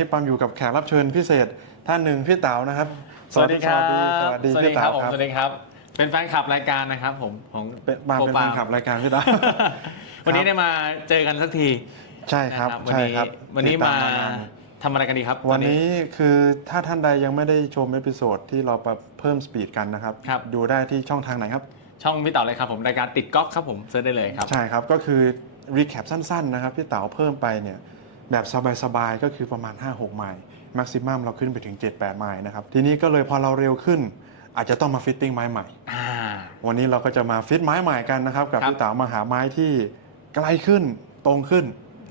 นนี้ปามอยู่กับแขกรับเชิญพิเศษท่านหนึ่งพี่เต๋านะครับ สวัสดีครับสวัสดีสวัสพี่ดีคเต๋ารับผมครับ สวัสดีครับ เป็นแฟนคลับรายการนะครับ ผมของเป็นปามเป็นโปแฟนคลับรายการพี่เต๋าวันนี้ได้มาเจอกันสักที ใช่ครับนะวันใช่นี้ครับ วันนี้ติดตมาานนทำอะไรกันดีครับ วันนี้คือถ้าท่านใดยังไม่ได้ชมเอพิโซดที่เราเพิ่มสปีดกันนะครับครับดูได้ที่ช่องทางไหนครับ ช่องพี่เต่อเลยครับผมรายการติดก๊อกครับผมเซิร์ชได้เลยครับ ใช่ครับก็คือรีแคปสั้นๆนะครับพี่เต๋าเพิ่มไปเนี่ย แบบสบายๆ ก็คือประมาณ 5-6 ไมล์แม็กซิมัมเราขึ้นไปถึง 7-8 ไมล์นะครับ ทีนี้ก็เลยพอเราเร็วขึ้น อาจจะต้องมาฟิตติ้งไม้ใหม่อ่าวันนี้เราก็จะมาฟิตไม้ใหม่กันนะครับกับครับพี่เต๋ามาหาไม้ที่ไกลขึ้นตรงขึ้น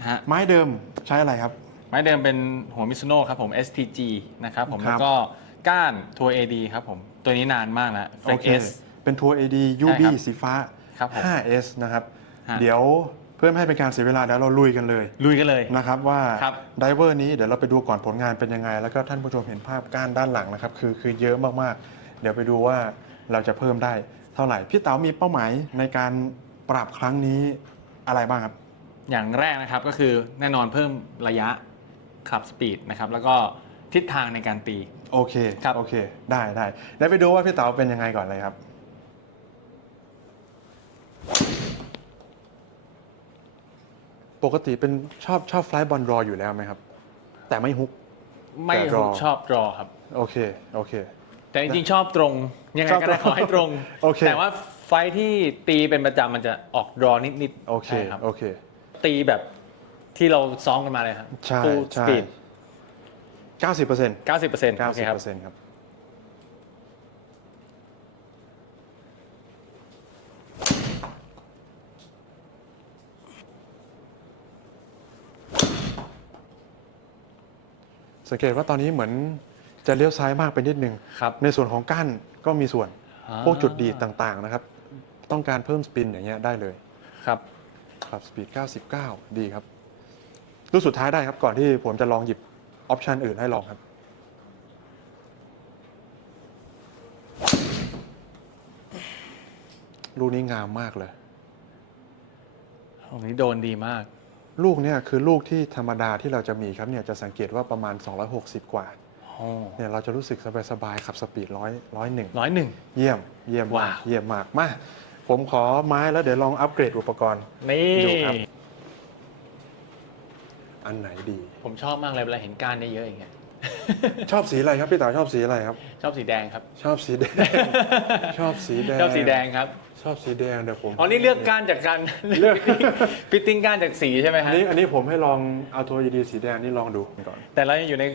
ฮะ ไม้เดิมใช้อะไรครับ ไม้เดิมเป็นหัวมิซุโน่ครับผม STG นะครับผม ครัแล้บวก็ก้านทัวร์ AD ครับผม ตัวนี้นานมากแล้วโอ Flex เค S เป็นทัวร์ AD ใช่ UB ครับสีฟ้า ครับผม 5S นะครับ ฮะ เดี๋ยว เพื่อไม่ให้เป็นการเสียเวลาเดี๋ยวเราลุยกันเลยลุยกันเลย นะครับว่าครับ ไดเวอร์นี้เดี๋ยวเราไปดูก่อนผลงานเป็นยังไง แล้วก็ท่านผู้ชมเห็นภาพก้านด้านหลังนะครับคือคือเยอะมากๆ เดี๋ยวไปดูว่าเราจะเพิ่มได้เท่าไหร่พี่เต๋ามีเป้าหมายในการปรับครั้งนี้อะไรบ้างครับ อย่างแรกนะครับก็คือแน่นอนเพิ่มระยะขับสปีดนะครับแล้วก็ทิศทางในการตี โอเคครับ โอเค ได้ได้เดี๋ยวไปดูว่าพี่เต๋าเป็นยังไงก่อนเลยครับ ปกติเป็นชอบชอบไฟล์บอลรออยู่แล้วไหมครับ แต่ไม่ฮุก ไม่แต่ draw ชอบดรอครับ โอเคโอเค แต่จริงๆชอบตรงยังไงชอบก็ได้ตรงขอให้ตรง โอเค แต่ว่าไฟท์ที่ตีเป็นประจำมันจะออกดรอนิดๆโอเคใช่ครับ โอเค ตีแบบที่เราซ้อมกันมาเลยครับ ใช่ full ใช่ speed 90เปอร์เซ็นต์90%โอเค90ครับ เปอร์เซ็นต์ครับ สังเกตว่าตอนนี้เหมือนจะเลี้ยวซ้ายมากไปนิดนึง ครับในส่วนของก้านก็มีส่วนอ่าพวกจุดดีดต่างๆนะครับ ต้องการเพิ่มสปินอย่างเงี้ยได้เลย ครับ ครับสปีด 99 ดีครับ ลูกสุดท้ายได้ครับ ก่อนที่ผมจะลองหยิบออปชันอื่นให้ลองครับ ลูกนี้งามมากเลย ตรงนี้โดนดีมาก ลูกเนี่ยคือลูกที่ธรรมดาที่เราจะมีครับเนี่ยจะสังเกตว่าประมาณ 260 กว่าโอ้เนี่ยเราจะรู้สึกสบายๆขับสปีดร้อยร้อยหนึ่งร้อยหนึ่งเยี่ยมเยี่ยมมากว้าวเยี่ยมมากมาผมขอไม้แล้วเดี๋ยวลองอัปเกรดอุปกรณ์นี่ดูครับ อันไหนดี ผมชอบมากเลยเวลาเห็นก้านเยอะๆอย่างเงี้ยชอบสีอะไรครับพี่เต๋าชอบสีอะไรครับ ชอบสีแดงครับ ชอบสีแดง ชอบสีแดงชอบสีแดงครับ ชอบสีแดงเดี๋ยวผมอ๋อนี่เลือกก้านจากการเลือกฟิตติ้งก้านจากสีใช่ไหมอัฮะนนี้อันนี้ผมให้ลองเอาทัวร์ดีสีแดงนี่ลองดูก่อน แต่เรายังอยู่ใน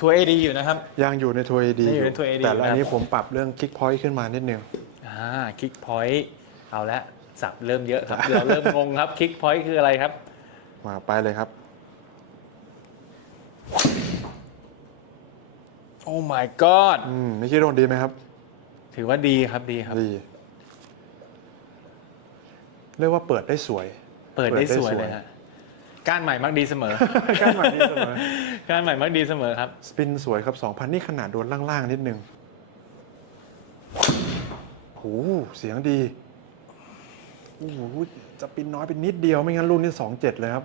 ทัวร์เอดีอยู่นะครับ ยังอยู่ในทัวร์ดียังอยู่ใน Tour AD แต่อันนี้ครับผมปรับเรื่องคลิกพอยต์ขึ้นมานิดนึง อ่าคลิกพอยต์เอาละสับเริ่มเยอะครับ เราเริ่มงงครับคลิกพอยต์คืออะไรครับ มาไปเลยครับ โอ้ my god อืมไม่คิดโดนดีไหมครับ ถือว่าดีครับดีครับ ดี เรียกว่าเปิดได้สวย เปิดได้เปิดได้สวยสวยเลยฮะก้านใหม่มักดีเสมอ ก้านใหม่นี่เสมอ ก้านใหม่มักดีเสมอครับ สปินสวยครับ 2,000 นี่ขนาดโดนล่างๆ นิดนึงโหเสียงดีโอ้โหสปินน้อยเป็นนิดเดียวไม่งั้นลูกนี่2.7เลยครับ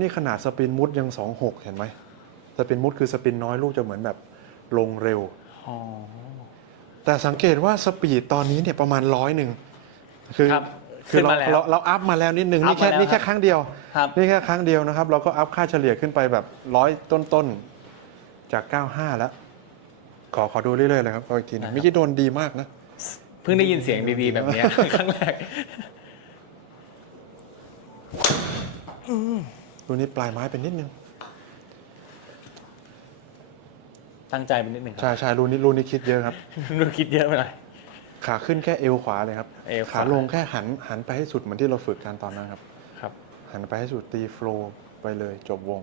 นี่ขนาดสปินมุดยัง2.6เห็นไหมสปินมุดคือสปินน้อยลูกจะเหมือนแบบลงเร็วอ๋อแต่สังเกตว่าสปีดตอนนี้เนี่ยประมาณร้อยหนึ่งคือค รับคือเราขึ้นมาแล้ว เราเราอัพมาแล้วนิดนึงอัพนี่แค่มาแล้วนี่แค่ครับครั้งเดียว ครับนี่แค่ครั้งเดียวนะครับ เราก็อัพค่าเฉลี่ยขึ้นไปแบบร้อยต้นๆ จาก 95 แล้ว ขอขอดูเรื่อยๆเลยครับเอาอีกทีหนึงเมื่อกี้โดนดีมากนะ เพิ่งได้ยินเสียงดีๆแบบเนี้ย ครั้งแรก ดูนี้ปลายไม้เป็นนิดนึง ตั้งใจไปนิดหนึ่งคใช่รับใช่รูนี้รูนี้คิดเยอะครับนูคิดเยอะไปหน่อย ขาขึ้นแค่เอวขวาเลยครับเอวขวา ขาลงแค่หันหันไปให้สุดเหมือนที่เราฝึกกันตอนนั้นครับ ครับ หันไปให้สุดตีโฟลว์ไปเลยจบวง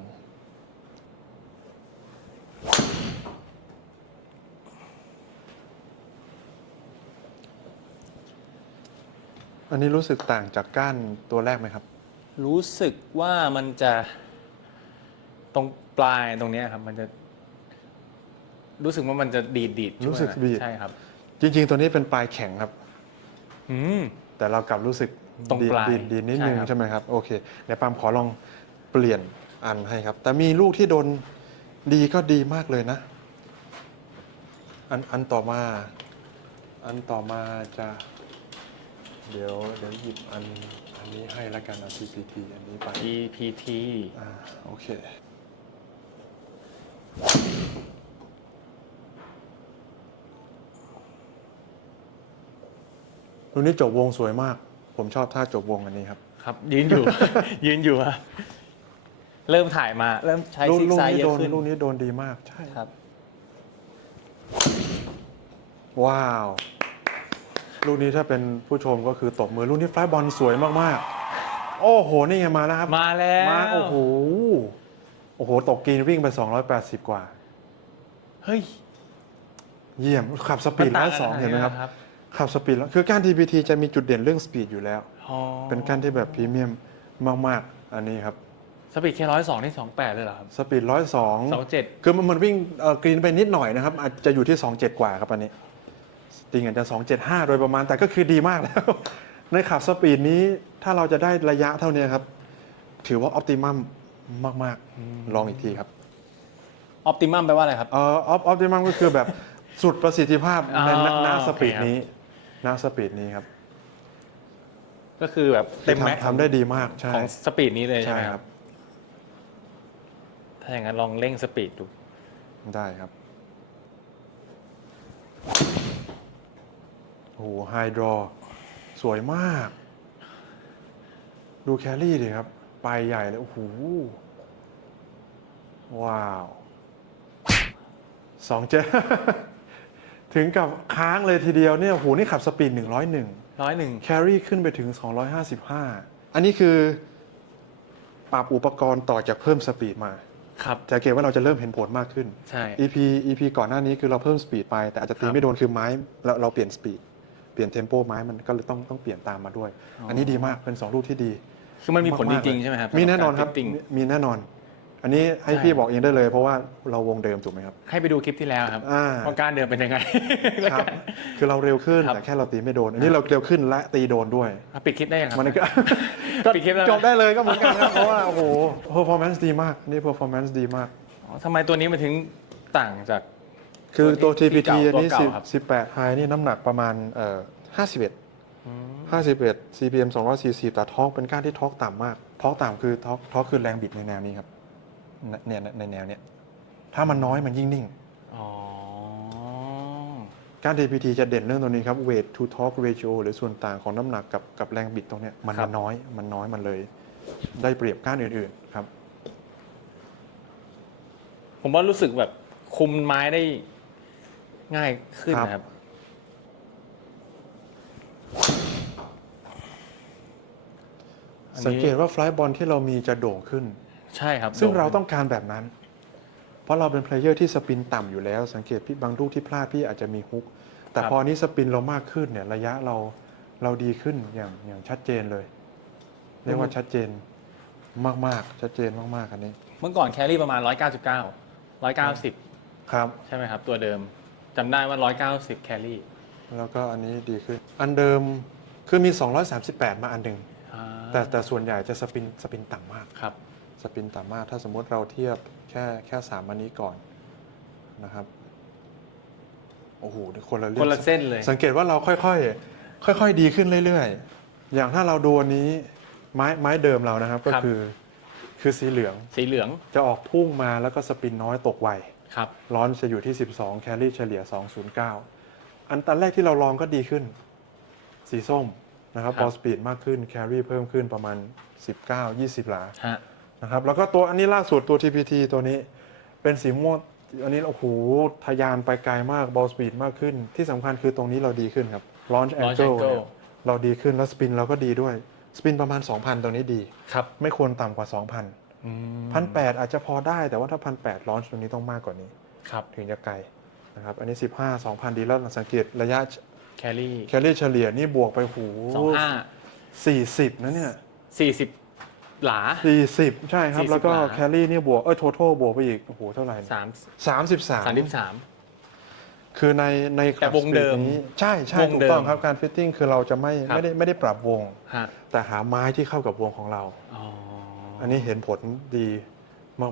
อันนี้รู้สึกต่างจากก้านตัวแรกไหมครับ รู้สึกว่ามันจะตรงปลายตรงเนี้ยครับ มันจะ รู้สึกว่ามันจะดีดดีดๆช่วยรู้สึกนะดีด ใช่ครับ จริง ๆ ตัวนี้เป็นปลายแข็งครับ อืม แต่เรากลับรู้สึกตรงดีดปลายดีดดีดนิดนึงใช่ครับ ใช่ไหมครับ โอเคเดี๋ยวปามขอลองเปลี่ยนอันให้ครับ แต่มีลูกที่โดนดีก็ดีมากเลยนะ อันอันต่อมา อันต่อมาจะ เดี๋ยวเดี๋ยวหยิบอันอันนี้ให้ละกันเอา CPT อันนี้ไป EPT อ่าโอเค รุ่นนี้จบวงสวยมาก ผมชอบท่าจบวงอันนี้ครับ ครับ ยืนอยู่ ยืนอยู่ครับเริ่มถ่ายมา เริ่มใช้ลูกซิกลูกไซนี้เยโดอะนขึ้นลูกนี้โดนดีมากใช่ครับ ว้าวลูกนี้ถ้าเป็นผู้ชมก็คือตบมือลูกนี้ฟลายบอลสวยมากๆ โอ้โหนี่ไงมาแล้วครับ มาแล้วมาโอ้โหโอ้โห ตกกรีนวิ่งไป 280 กว่า เฮ้ยเยี่ยมขับสปีดต่าร้อยสองกัเห็นไหมครับครับ ขับสปีดแล้วคือการ TPT จะมีจุดเด่นเรื่องสปีดอยู่แล้ว อ๋อเป็นการที่แบบพรีเมียมมากๆ อันนี้ครับสปีดแค่ร้อยสองที่สองแปดเลยเหรอครับสปีดร้อยสองสองเจ็ดคือมันมันวิ่งเอ่อกรีนไปนิดหน่อยนะครับอาจจะอยู่ที่ 27 กว่าครับอันนี้จริงอาจจะ275 โดยประมาณแต่ก็คือดีมากแล้ว ในขับสปีดนี้ถ้าเราจะได้ระยะเท่านี้ครับ ถือว่าออ t ติมัมมากๆ ลองอีกทีครับออปติมัมแปลว่าอะไรครับ เออออ t ติมัมก็คือแบบสุดประสิทธิภาพในอ๋อหน้าสปีดโอเคครับ นี้ หน้าสปีดนี้ครับก็คือแบบเต็มแม็กซ์ทำทำได้ดีมากใช่ของสปีดนี้เลยใช่ใช่ไหมคครัรับบถ้าอย่างนั้นลองเร่งสปีดดู ได้ครับโอ้โหไฮดรอสวยมาก ดูแคลรี่ดิครับ ไปใหญ่เลยโอ้โหว้าวสองเจ ถึงกับค้างเลยทีเดียวเนี่ยโอ้โหนี่ขับสปีด 101 ร้อยหนึ่ง แครี่ขึ้นไปถึง 255 อันนี้คือ ปรับอุปกรณ์ต่อจากเพิ่มสปีดมา ครับ จะเกตว่าเราจะเริ่มเห็นผลมากขึ้น ใช่ EP EP ก่อนหน้านี้คือเราเพิ่มสปีดไป แต่อาจจะตีครับไม่โดนคือไม้เราเราเปลี่ยนสปีด เปลี่ยนเทมโปไม้มันก็เลยต้องต้องเปลี่ยนตามมาด้วยอ๋ออัอันนี้ดีมากเป็นสองลูกที่ดี คือมันมีผลจากๆริงเลยๆใช่ไหมครับมีแน่นอนครับ สำหกา fitting มีมีแน่นอน อันนี้ให้ใช่พี่บอกเองได้เลย เพราะว่าเราวงเดิมถูกไหมครับ ให้ไปดูคลิปที่แล้วครับอ่า ว่าการเดินเป็นยังไงครับคือเราเร็วขึ้นครับ แต่แค่เราตีไม่โดน อันนี้เราเร็วขึ้นและตีโดนด้วย อะปิดคลิปได้ยังครับ มันก็ปิดคลิปแล้วนะ จบได้เลยก็เหมือนกันครับเพราะว่าโอ้โห performance ดีมากนี่ performance ดีมาก อ๋อทำไมตัวนี้มันถึงต่างจาก คือตัว ที่ TPT ที่อันเก่านี้ตัวเก่าครับ 10 18 high นี่น้ำหนักประมาณเอ่อ51 51 CPM 240 แต่ทอร์กเป็นก้านที่ทอร์กต่ำมากทอร์กต่ำคือทอร์กทอร์กคือแรงบิดในแนวนี้ครับ เนี่ยในในแนวเนี้ยถ้ามันน้อยมันยิ่งนิ่ง อ๋อก้าน TPT จะเด่นเรื่องตัวนี้ครับ weight to torque ratio หรือส่วนต่างของน้ำหนักกับกับแรงบิดตรงเนี้ยมันครับ น้อยมันน้อยมันเลย ได้เปรียบก้านอื่นๆครับ ผมว่ารู้สึกแบบคุมไม้ได้ง่ายขึ้นครับนะครับ อันนี้ สังเกตว่าฟลายบอลที่เรามีจะโด่งขึ้น ใช่ครับซึ่งโด่เราต้องการแบบนั้น เพราะเราเป็นเพลเยอร์ที่สปินต่ำอยู่แล้ว สังเกตพี่บางลูกที่พลาดพี่อาจจะมีฮุก แต่พอนี้สปินเรามากขึ้นเนี่ยระยะเราเราดีขึ้นอย่างอย่างชัดเจนเลยเรียกว่าชัดเจนมากๆชัดเจนมากๆอันนี้ เมื่อก่อนแครี่ประมาณ 199 190 ครับ ใช่ไหมครับ ตัวเดิมจำได้ว่า 190 แครี่ แล้วก็อันนี้ดีขึ้น อันเดิมคือมี 238 มาอันหนึ่งอ่าแต่แต่ส่วนใหญ่จะสปินสปินต่ำมากครับ สปินต่ำมาก ถ้าสมมติเราเทียบแค่แค่สามอันนี้ก่อนนะครับโอ้โหนี่คนละเรื่คองนละเส้นเลย สังเกตว่าเราค่อยๆ ค่อย ๆ ดีขึ้นเรื่อยๆ อย่างถ้าเราดูอันนี้ไม้ไม้เดิมเรานะครับ ก็ครับคือคือสีเหลือง สีเหลืองจะออกพุ่งมาแล้วก็สปินน้อยตกไวครับร้อนจะอยู่ที่ 12 แคลรี่เฉลี่ย 209 อันตอนแรกที่เราลองก็ดีขึ้น สีส้มนะครับครับพอสปีดมากขึ้นแคลรี่เพิ่มขึ้นประมาณ 19 20 หลาฮะ นะครับแล้วก็ตัวอันนี้ล่าสุดตัว TPT ตัวนี้เป็นสีม่วงอันนี้โอ้โหทะยานไปไกลมากบอลสปีดมากขึ้น ที่สำคัญคือตรงนี้เราดีขึ้นครับ launch Launch angle angle เนี่ยเราดีขึ้นแล้วสปินเราก็ดีด้วยสปินประมาณ 2,000 ตรงนี้ดี ครับไม่ควรต่ำกว่า 2,000 อืมพันแอาจจะพอได้แต่ว่าถ้าพันแปดลอนตรงนี้ต้องมากกว่านี้ ครับ ถึงจะไกลนะครับอันนี้ 15 2,000 ดีแล้วสังเกตระยะแครี่แคลรี่เฉลี่ยนี่บวกไปหูสองห้า40นะเนี่ย สี่สิบ หลา 40 ใช่ครับ 40แล้วก็หลาแคลรี่นี่บวก เอ้ย total บวกไปอีก โอ้โห เท่าไหร่สามสามสิบสามสามสิบสาม คือในในแต่วงเดิมคลับสปีนี้ใช่ใช่วงถูกเดิมต้องครับการฟิตติ้งคือเราจะไม่ครับ ไม่ได้ไม่ได้ปรับวง ฮะแต่หาไม้ที่เข้ากับวงของเรา อ๋ออันนี้เห็นผลดี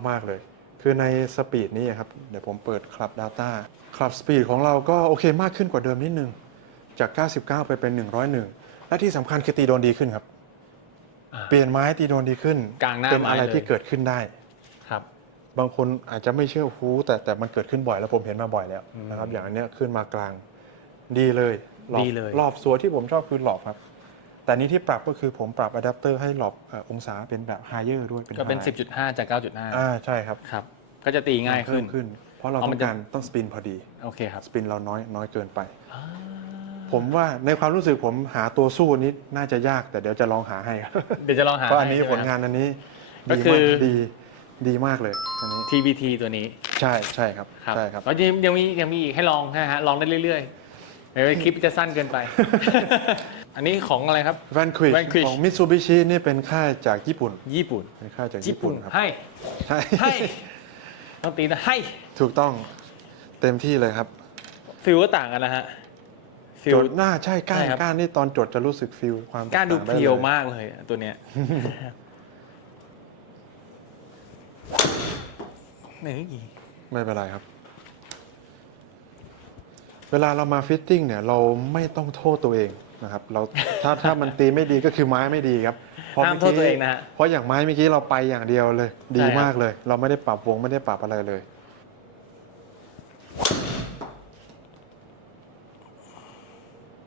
มาก ๆ เลย คือในสปีดนี้ครับ เดี๋ยวผมเปิดคลับ Data คลับสปีดของเราก็โอเคมากขึ้นกว่าเดิมนิดนึง จาก 99 ไปเป็น 101 และที่สำคัญคือตีโดนดีขึ้นครับอ่า เปลี่ยนไม้ตีโดนดีขึ้นกลางหน้าเป็นอะไรไม้เลย ที่เกิดขึ้นได้ ครับ บางคนอาจจะไม่เชื่อหูแต่แต่มันเกิดขึ้นบ่อยแล้วผมเห็นมาบ่อยแล้วอืมนะครับ อย่างอันเนี้ยขึ้นมากลางดีเลยหอบดีเลยรอบสวยที่ผมชอบคือหลอบครับ แต่นี้ที่ปรับก็คือผมปรับอะแดปเตอร์ให้หลอบเอ่อองศาเป็นแบบ higher ด้วยก็เป็น high 10.5 จาก 9.5 อ่าใช่ครับครับ ก็จะตีง่ายขึ้น เพิ่มขึ้น เพราะเราเอาต้มัอนงจะ การต้องสปินพอดี โอเคครับสปินเราน้อยน้อยเกินไป อ่า ผมว่าในความรู้สึกผมหาตัวสู้อันนี้น่าจะยากแต่เดี๋ยวจะลองหาให้ครับเดี๋ยวจะลองหาเพราะอันนี้ให้ผลงานอันนี้ก็ดีคืมากอดีดีมากเลยอันนี้ใช่ไหม TBT ตัวนี้ใช่ใช่ครับครับใช่ครับ แล้วยังยังมียังมีอีกให้ลองนะฮะลองได้เรื่อยๆเดี๋ยวคลิปจะสั้นเกินไป อันนี้ของอะไรครับ แวนควิช Vanquish ของมิตซูบิชินี่เป็นค่ายจากญี่ปุ่นญี่ปุ่น เป็นค่ายจากญี่ญี่ปุ่ปุ่นนครับให้ใช่ให้ต้องตีนะให้ถูกต้องเต็มที่เลยครับฟิลก็ต่างกันนะฮะ ฟิล จดหน้าใช่ก้านใช่ครับ ก้านนี่ตอนจดจะรู้สึกฟิลความกล้ารดูแตเพต่งไรียวลมากเลยอะตัวเนี้ยนี่ไม่เป็นไรครับ เวลาเรามาฟิตติ้งเนี่ยเราไม่ต้องโทษตัวเองนะครับ เราถ้าถ้ามันตีไม่ดีก็คือไม้ไม่ดีครับเพระห้ามโทษตัวเองนะฮะ เพราะอย่างไม้เมื่อกี้เราไปอย่างเดียวเลย ดีใช่ครับ มากเลย เราไม่ได้ปรับวงไม่ได้ปรับอะไรเลย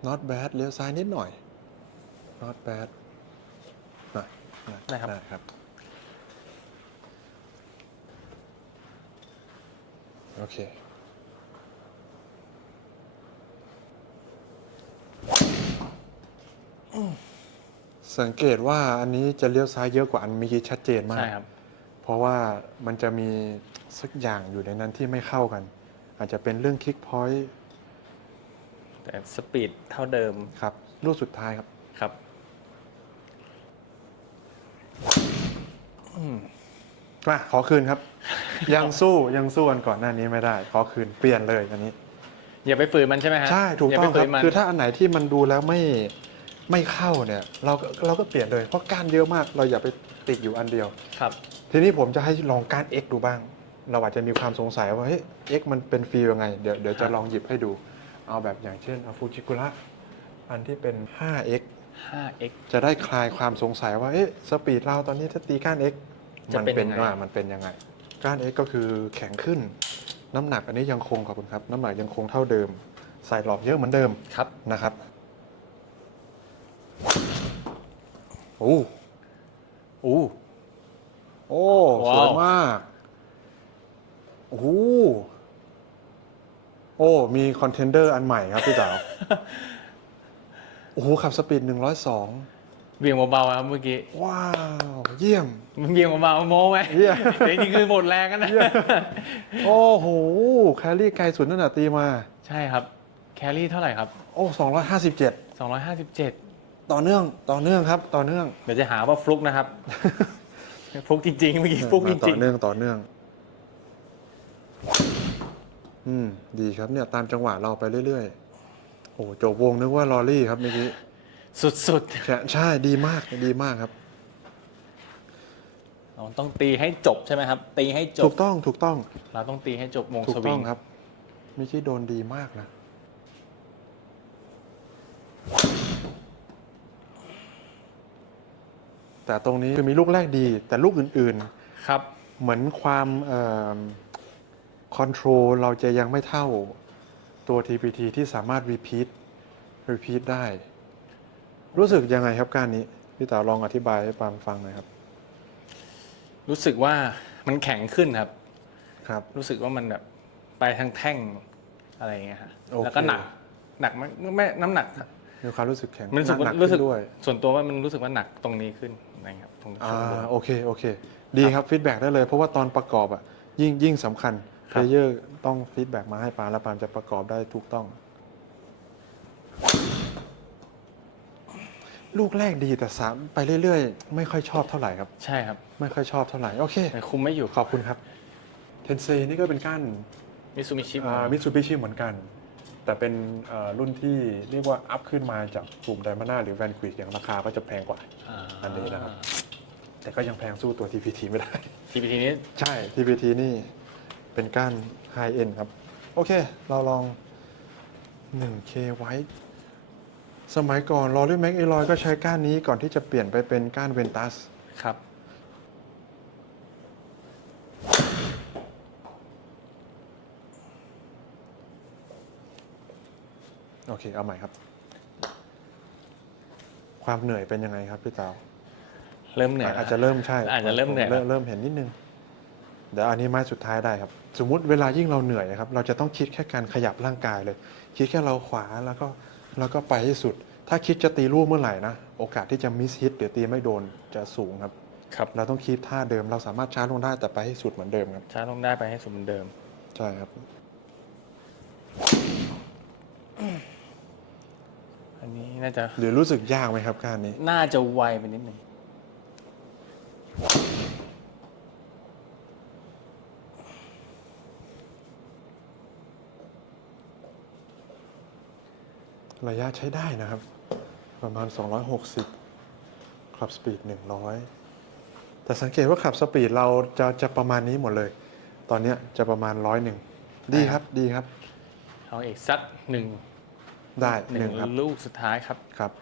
not bad เลี้ยวซ้ายนิดหน่อย not bad หน่อยหน่อยได้ครับ ได้ครับ โอเค สังเกตว่าอันนี้จะเลี้ยวซ้ายเยอะกว่าอันเมื่อกี้ชัดเจนมาก ใช่ครับ เพราะว่ามันจะมีสักอย่างอยู่ในนั้นที่ไม่เข้ากัน อาจจะเป็นเรื่องคลิกพอยต์ แต่สปีดเท่าเดิมครับลูกสุดท้ายครับ ครับมาขอคืนครับ ยังสู้ยังสู้กันก่อนหน้านี้ไม่ได้ ขอคืนเปลี่ยนเลยอันนี้ อย่าไปฝืนมันใช่ไหมฮะใช่ถูกย่าต้องไปคฝืรับนมันคือถ้าอันไหนที่มันดูแล้วไม่ไม่เข้าเนี่ย เราก็เราก็เปลี่ยนเลยเพราะการเยอะมาก เราอย่าไปติดอยู่อันเดียวครับ ทีนี้ผมจะให้ลองการ X ดูบ้าง เราอาจจะมีความสงสัยว่าเฮ้ย X มันเป็นฟีลยังไง เดี๋ยวเดี๋ยวจะลองหยิบให้ดู เอาแบบอย่างเช่นอาฟูจิกุระอันที่เป็น 5x 5x จะได้คลายความสงสัยว่า เอ๊ะ สปีดเราตอนนี้ถ้าตีก้าน x จะมันเป็นเป็นยังไง ว่ามันเป็นยังไง ก้าน x ก็คือแข็งขึ้น น้ำหนักอันนี้ยังคงขอบคุณครับ น้ำหนักยังคงเท่าเดิม ใส่หลอกเยอะเหมือนเดิมครับ นะครับโอ้โอ้โอ้ว้าว สวยมากโอ้ โหโอ้ มีคอนเทนเดอร์อันใหม่ครับพี่สาว โอ้โหขับสปีด 102 เบี่ยงเบาๆครับเมื่อกี้ว้าว เยี่ยม มันเบี่ยงเบาๆโม้ไหมเหี้ย แต่จริงๆคือหมดแรงกันนะ โอ้โห แคลรี่ไกลสุดนั่นน่ะตีมา ใช่ครับ แคลรี่เท่าไหร่ครับ โอ้ 257 257 ต่อเนื่อง ต่อเนื่องครับ ต่อเนื่องเดี๋ยวจะหาว่าฟลุกนะครับ ฟลุกจริงๆเมื่อกี้ฟลุกจมาริต่อง เนื่อง ต่อเนื่อง อืม ดีครับเนี่ยตามจังหวะเราไปเรื่อยๆ โอ้โหจบวงนึกว่าลอรี่ครับเมื่อกี้ๆสุดใช่ใช่ดีมากดีมากครับ ๆเราต้องตีให้จบใช่ไหมครับ ตีให้จถูบ กต้องถูกต้องเราต้องตีให้จบวงถูสกวิต้องงครับเมื่อกี้โดนดีมากนะแต่ตรงนี้คือมีลูกแรกดี แต่ลูกอื่นครับๆเหมือนความ คอนโทรลเราจะยังไม่เท่าตัว TPT ที่สามารถ repeat repeat ได้ รู้สึกยังไงครับการนี้ พี่เต๋าลองอธิบายให้ปามฟังหน่อยครับ รู้สึกว่ามันแข็งขึ้นครับ ครับ รู้สึกว่ามันแบบไปทางแท่งอะไรอย่างเงี้ยฮะโอเค แล้วก็หนักหนักไหมไม่น้ำหนักมีความรู้สึกแข็งมันรู้สึกหว่านักรู้สึกขึ้นด้วย ส่วนตัวว่ามันรู้สึกว่าหนักตรงนี้ขึ้นนะครับตรงอ่าช่วงบน โอเค โอเค ดีครับฟีดแบ็ได้เลย เพราะว่าตอนประกอบอะยิ่งยิ่งสำคัญค เพรับลเยอร์ต้องฟีดแบ็มาให้ปาแล้วปามจะประกอบได้ถูกต้อง ลูกแรกดีแต่สามไปเรื่อยๆ ไม่ค่อยชอบเท่าไหร่ครับ ใช่ครับไม่ค่อยชอบเท่าไหร่โอเค แต่คุมไม่อยู่ขอบคุณครับเทนเซนี่ก็เป็นก้านมิซูมิชิมิตซูบิชิเหมือนกัน แต่เป็นเอ่อรุ่นที่เรียกว่าอัพขึ้นมาจากกลุ่มไดมาน่าหรือแวนควิดอย่างราคาก็จะแพงกว่า อันนี้นะครับ แต่ก็ยังแพงสู้ตัว TPT ไม่ได้ TPT นี้ ใช่ TPT นี่ เป็นก้าน High End ครับ โอเค เราลอง 1K White สมัยก่อนลอรี่แม็กอีลอยก็ใช้ก้านนี้ก่อนที่จะเปลี่ยนไปเป็นก้านเวนตัส ครับ โอเค เอาใหม่ครับ ความเหนื่อยเป็นยังไงครับพี่เตาเริ่มเหนื่อยอาจจะเริ่มใช่อาจจะเริ่มเหนื่อย เริ่มเริ่มเห็นนิดนึง เดี๋ยวอันนี้ไม้สุดท้ายได้ครับ สมมุติเวลายิ่งเราเหนื่อยนะครับ เราจะต้องคิดแค่การขยับร่างกายเลย คิดแค่เราขวาแล้วก็แล้วก็ไปให้สุด ถ้าคิดจะตีลูกเมื่อไหร่นะโอกาสที่จะมิสฮิตหรือตีไม่โดนจะสูงครับครับ เราต้องคีบท่าเดิมเราสามารถชาร์จลงได้แต่ไปให้สุดเหมือนเดิมครับช้าลงได้ไปให้สมเหมือนเดิม ใช่ครับ อันนี้น่าจะหรือรู้สึกยากไหมครับการนี้ น่าจะไวไปนิดนึง ระยะใช้ได้นะครับ ประมาณ 260ขับสปีด100 แต่สังเกตว่าขับสปีดเราจะจะประมาณนี้หมดเลย ตอนเนี้ยจะประมาณร้อยหนึ่งดีครับดีครับเอาอีกสักหนึ่งได้หหนึ่นึ่งงครับลูกสุดท้ายครับครับ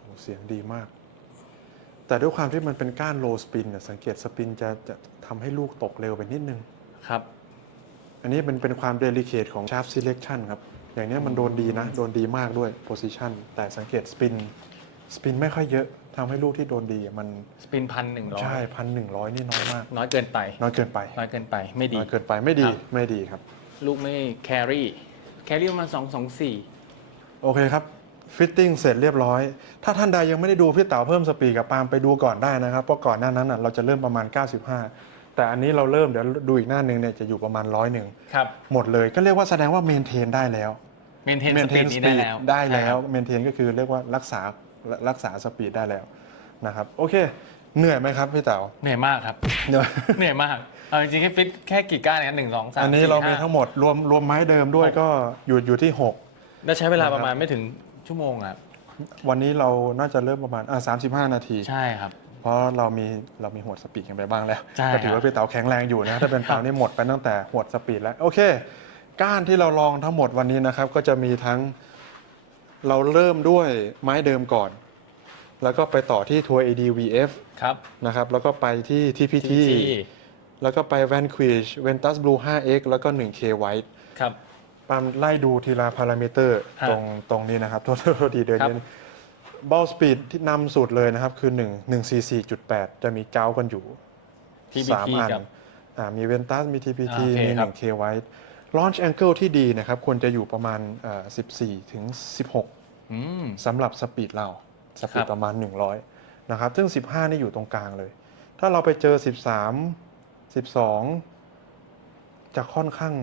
โอ้เสียงดีมาก แต่ด้วยความที่มันเป็นก้านโลสปินเนี่ยสังเกตสปินจะจะทำให้ลูกตกเร็วไปนิดนึงครับ อันนี้เป็นเป็นความเดลิเคทของ shaft selection ครับ อย่างเนี้ยมันโดนดีนะ โดนดีมากด้วย position แต่สังเกตสปินสปินไม่ค่อยเยอะทำให้ลูกที่โดนดีอะมันสปินพันหนึ่งร้อยใช่พันหนึ่งร้อยนี่น้อยมาก น้อยเกินไป น้อยเกินไป น้อยเกินไปไม่ดีน้อยเกินไปไม่ดีครับไม่ดีครับ ลูกไม่แครี่แครี่ประมาณสองสองสี่โอเคครับฟิตติ้งเสร็จเรียบร้อย ถ้าท่านใดยังไม่ได้ดูพี่เต๋าเพิ่มสปีดกับปาล์มไปดูก่อนได้นะครับ เพราะก่อนหน้านั้นน่ะเราจะเริ่มประมาณ 95 แต่อันนี้เราเริ่มเดี๋ยวดูอีกหน้าหนึ่งเนี่ยจะอยู่ประมาณร้อยหนึ่งครับหมดเลยก็เรียกว่าแสดงว่าเมนเทนได้แล้วเมนเทนสปีดนี้ได้แล้วได้แล้วใช่เมนเทนก็คือเรียกว่ารักษารักษาสปีดได้แล้วนะครับโอเค เหนื่อยไหมครับพี่เต๋าเหนื่อยมากครับเหนื่อยเหนื่อยมากเอาจริงๆแค่ฟิตแค่กี่ก้านเนี่ยหนึ่งสองสามอันนี้สี่เรามีห้ทั้งหมดรวมรวมไม้เดิมด้วยหกก็อยู่อยู่ที่ได้ใช้เวลานะครับประมาณไม่ถึงชั่วโมงอะ6วันนี้เราน่าจะเริ่มประมาณอะ35นาทีใช่ครับ เพราะเรามีเรามีหวดสปีดกันไปบ้างแล้ว ใช่ก็ถือว่าพี่เต๋าแข็งแรงอยู่นะ ถ้าเป็นเต๋านี่หมดไปตั้งแต่หวดสปีดแล้ว โอเค ก้านที่เราลองทั้งหมดวันนี้นะครับ ก็จะมีทั้งเราเริ่มด้วยไม้เดิมก่อน แล้วก็ไปต่อที่ทัวร์ ADVF ครับนะครับ แล้วก็ไปที่ TPT ที่แล้วก็ไป Vanquish Ventus Blue 5X แล้วก็ 1K White ครับ ปามไล่ดูทีละพารามิเตอร์ฮะตรงตรงนี้นะครับโทษโทษทีเดินครับเนี้ บอลสปีดที่นำสุดเลยนะครับ คือ1 1 4 4 8 จะมีเจ้ากันอยู่ที่สาม BT อันกับอ่ามีเวนตัสมี TPT อ่าโอเคมีครับ 1K White Launch Angle ที่ดีนะครับ ควรจะอยู่ประมาณอ่า14 ถึง 16อืม สำหรับสปีดเราสปีคดรับ ประมาณ 100 นะครับ ซึ่ง 15 นี่อยู่ตรงกลางเลย ถ้าเราไปเจอ 13 12 จะค่อนข้าง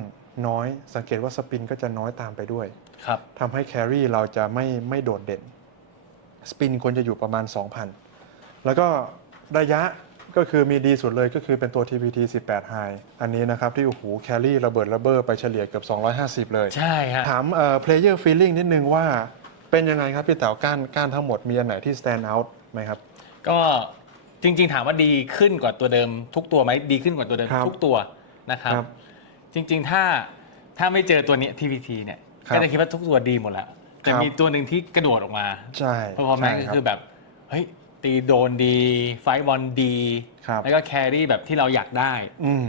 น้อย สังเกตว่าสปินก็จะน้อยตามไปด้วย ครับ ทำให้แครี่เราจะไม่ไม่โดดเด่น สปินควรจะอยู่ประมาณ 2,000 แล้วก็ระยะก็คือมีดีสุดเลยก็คือเป็นตัว TPT 18 High อันนี้นะครับที่โอ้โหแครี่ระเบิดระเบ้อไปเฉลี่ยเกือบ 250 เลย ใช่ฮะถามเอ่อ player feeling นิดนึงว่าเป็นยังไงครับพี่เต๋าก้านก้านทั้งหมดมีอันไหนที่ stand out ไหมครับ ก็จริง ๆ ถามว่าดีขึ้นกว่าตัวเดิมทุกตัวไหมดีขึ้นกว่าตัวเดิมครับทุกตัวนะครับ ครับจริง ๆ ถ้าถ้าไม่เจอตัวเนี้ย TPT เนี่ยครับ ก็จะคิดว่าทุกตัวดีหมดแล้ว แต่ครับมีตัวหนึ่งที่กระโดดออกมาใช่เพอร์ฟอร์แมนซ์ใช่ก็คือแบบเฮ้ยตีโดนดี ไฟท์บอลดีครับแล้วก็แครี่แบบที่เราอยากได้อืม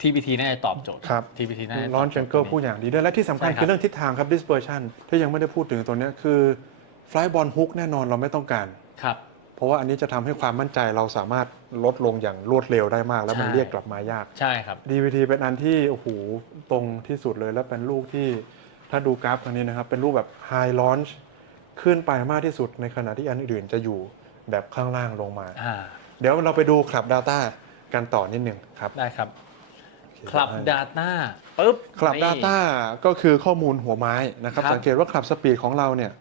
TPT น่าจะตอบโจทย์ครับ TPT น่าจะตบโจทย์ร้อนจังเกิลพูดอย่างดีด้วยและที่สำคัญใช่ครับคือเรื่องทิศทางครับ dispersion ที่ยังไม่ได้พูดถึงตัวเนี้ยคือ fly ball hook แน่นอนเราไม่ต้องการครับเพราะว่าอันนี้จะทำให้ความมั่นใจเราสามารถลดลงอย่างรวดเร็วได้มาก แล้วมันใช่เรียกกลับมายากใช่ครับ DVT เป็นอันที่โอ้โหตรงที่สุดเลยแล้วเป็นลูกที่ ถ้าดูกราฟอันนี้นะครับ เป็นลูกแบบ high launch ขึ้นไปมากที่สุดในขณะที่อันอื่นจะอยู่แบบข้างล่างลงมาอ่าเดี๋ยวเราไปดูคลับ Data กันต่อนิดหนึ่งครับ ได้ครับโอเคลับ Data ปุ๊บคลับนี่ Data ก็คือข้อมูลหัวไม้นะครับครับ สังเกตว่าคลับสปีดของเราเนี่ย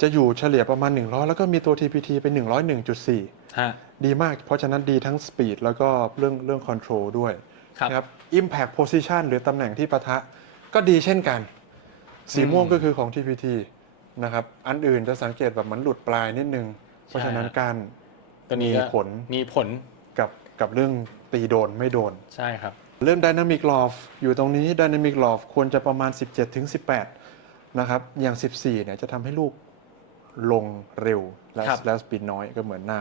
จะอยู่เฉลี่ยประมาณ 100 แล้วก็มีตัว TPT เป็น 101.4ฮะดีมาก เพราะฉะนั้นดีทั้งสปีดแล้วก็เรื่องเรื่องคอนโทรลด้วยครับนะครับ Impact Position หรือตำแหน่งที่ปะทะก็ดีเช่นกัน สีม่วงอืมก็คือของ TPT นะครับ อันอื่นจะสังเกตแบบมันหลุดปลายนิดนึง เพราะฉะนั้นการตัวนี้มีก็ผลมีผลกับกับเรื่องตีโดนไม่โดน ใช่ครับ เรื่อง Dynamic Loft อยู่ตรงนี้ Dynamic Loft ควรจะประมาณ 17ถึง18 นะครับ อย่าง 14 เนี่ยจะทำให้ลูกลงเร็วและครับและสปีดน้อยก็เหมือนหน้า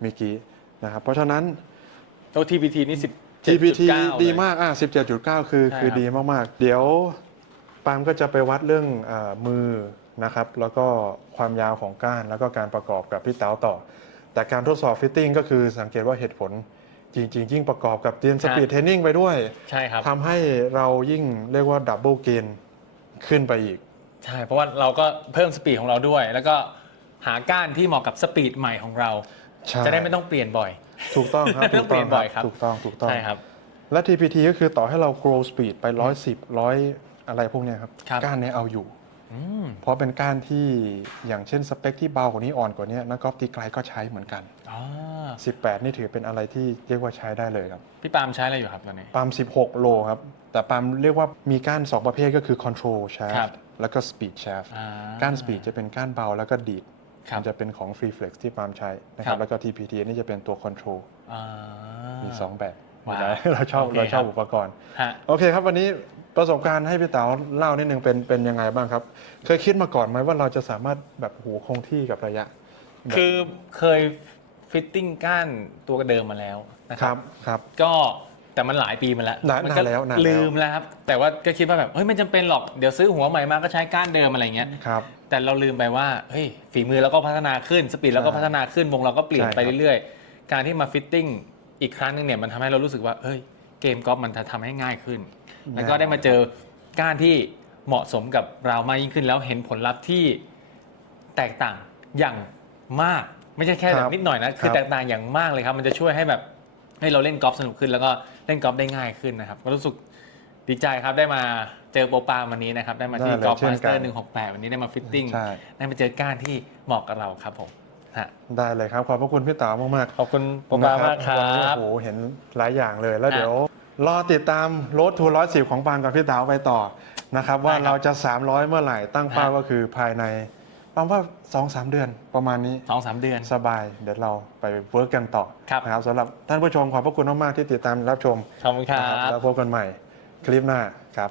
เมื่อกี้นะครับ เพราะฉะนั้นตัว TPT นี่สิบ TPT ดีมากอะ17.9 คือใช่คือครับดีมากๆ เดี๋ยว ปาล์มก็จะไปวัดเรื่องเออมือนะครับ แล้วก็ความยาวของก้านแล้วก็การประกอบกับพี่เต๋าต่อ แต่การทดสอบฟิตติ้งก็คือสังเกตว่าเหตุผลจริง ๆ ยิ่งประกอบกับเตรียมสปีดเทรนนิ่งไปด้วยใช่ครับทำให้เรายิ่งเรียกว่าดับเบิลเกนขึ้นไปอีก ใช่ เพราะว่าเราก็เพิ่มสปีดของเราด้วย แล้วก็หาก้านที่เหมาะกับสปีดใหม่ของเราใช่จะได้ไม่ต้องเปลี่ยนบ่อย ถูกต้องครับไม่ถูต้อกงเปต้ลี่องยนบ่อยครับถูกต้องถูกต้องใช่ครับและ TPT ก็คือต่อให้เรา grow speed ไป 110 100 อะไรพวกเนี้ยครับครับ ก้านเนี้ยเอาอยู่ อืมเพราะเป็นก้านที่อย่างเช่นสเปคที่เบากว่านี้อ่อนกว่านี้นักกอล์ฟตีไกลก็ใช้เหมือนกันอ๋อ18 นี่ถือเป็นอะไรที่เรียกว่าใช้ได้เลยครับพี่ปาล์มใช้อะไรอยู่ครับตอนนี้ ปาล์ม16 โลครับแต่ปาล์มเรียกว่ามีก้าน2ประเภทก็คือ control ครั shaft บ แล้วก็ speed shaft อ่าก้าน speed จะเป็นก้านเบาแล้วก็ดีดครับ มันจะเป็นของ free flex ที่ปาล์มใช้นะคครัรับบ แล้วก็ TPT นี่จะเป็นตัว control อ่า มี 2 แบบว้าวเราชอบโอเคเราชอบครับ อุปกรณ์ ฮะ โอเคครับ วันนี้ ประสบการณ์ให้พี่เต๋าเล่านิดนึงเป็นเป็นยังไงบ้างครับ เคยคิดมาก่อนไหมว่าเราจะสามารถแบบหูคงที่กับระยะแบบคือเคยฟิตติ้งก้านตัวเดิมมาแล้วนะคครัรับบครับก็แต่มันหลายปีมาแล้วนานมัก็นานแล้วนานแล้ว ลืมแล้วครับแต่ว่าก็คิดว่าแบบเฮ้ยไม่จำเป็นหรอกเดี๋ยวซื้อหัวใหม่มาก็ใช้ก้านเดิมอะไรเงี้ย ครับ แต่เราลืมไปว่าเฮ้ยฝีมือเราก็พัฒนาขึ้นสปีดเราก็ใช่พัฒนาขึ้นวงเราก็เปลี่ยนใช่ไปครับเรื่อยๆ การที่มาฟิตติ้งอีกครั้งหนึงเนี่ยมันทำให้เรารู้สึกว่าเฮ้ยเกมกอล์ฟมันจะทำให้ง่ายขึ้น แล้วก็ได้มาเจอก้านที่เหมาะสมกับเรามากยิ่งขึ้น แล้วเห็นผลลัพธ์ที่แตกต่างอย่างมาก ไม่ใช่แค่แบบนิดหน่อยนะคือแตกต่างอย่างมากเลยครับ มันจะช่วยให้แบบให้เราเล่นกอล์ฟสนุกขึ้น แล้วก็เล่นกอล์ฟได้ง่ายขึ้นนะครับก็รู้สึกดีใจครับได้มาเจอโปรปาวันนี้นะครับได้มาที่ได้เลยกอล์ฟเช่มานสเตอกัร์นหนึ่งหกแปดวันนี้ได้มาฟิตติ้งใช่ได้มาเจอก้านที่เหมาะกับเราครับผมฮะได้เลยครับขอบพระคุณพี่เต๋ามากๆ ขอบคุณโปรปามากครัวันนี้บ โอ้โหเห็นหลายอย่างเลยแล้วอะเดี๋ยว รอติดตามรถทัวร์ร้อยสิบของปาล์มกับพี่เต๋าไปต่อนะครับ ว่าได้ครับ เราจะ 300 เมื่อไหร่ตั้งเป้าฮะก็คือภายในปาล์มว่า2-3 เดือนประมาณนี้ สองสามเดือน สบาย เดี๋ยวเราไปเวิร์กกันต่อครับนะครับสำหรับท่านผู้ชมขอบพระคุณมากๆที่ติดตามรับชมขอบคุณครันะครับบแล้วพบกันใหม่คลิปหน้าครับ